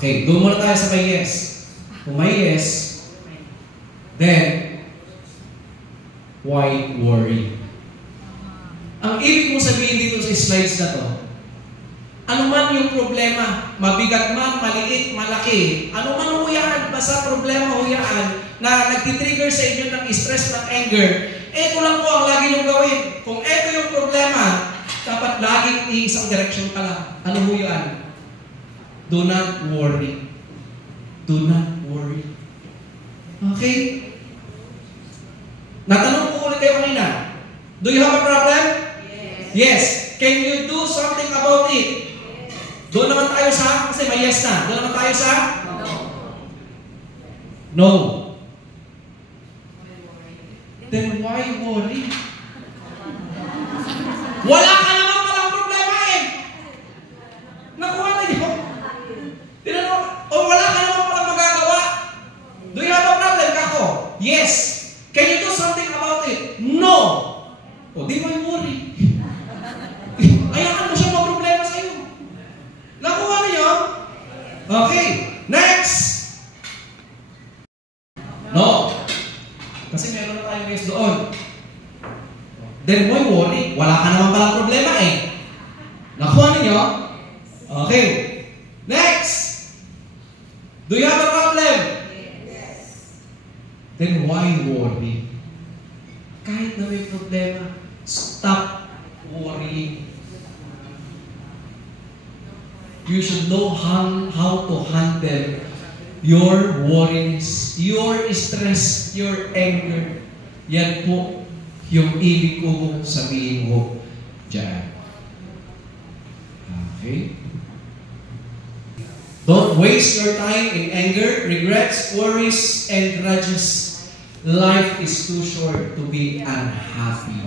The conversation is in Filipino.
Okay, doon muna tayo sa may yes. Kung may yes, then, why worry? Ang ibig mong sabihin dito sa slides na to, ano man yung problema, mabigat man, maliit, malaki, ano man huyaan, basta problema huyaan, na nagtitrigger sa inyo ng stress, ng anger, ito lang po ang lagi nyo gawin. Kung ito yung problema, dapat laging iisang direction ka lang. Ano huyaan? Do not worry. Do not worry. Okay? Natanong ko ulit kayo kanina. Do you have a problem? Yes. Yes. Can you do something about it? Doon naman tayo sa, kasi may yes na. Doon naman tayo sa? No. Then why worry? Wala ka naman palang problema eh. Nakuha na niyo. Tinanong, wala ka naman palang magagawa. Do you have a problem, kako? Yes. Can you do something about it? No. O, di why worry? Ayakan mo siya mga problema sa iyo. Nakuha niyo? Okay. Next. No. Kasi meron na tayong yes doon. Then why worry? Wala ka naman palang problema eh. Nakuha niyo? Okay. Next. Do you have a problem? Yes. Then why worry? Kahit na may problema, stop worrying. You should know how to handle your worries, your stress, your anger. Yan po yung ibig ko sabihin mo dyan. Okay? Don't waste your time in anger, regrets, worries, and grudges. Life is too short to be unhappy.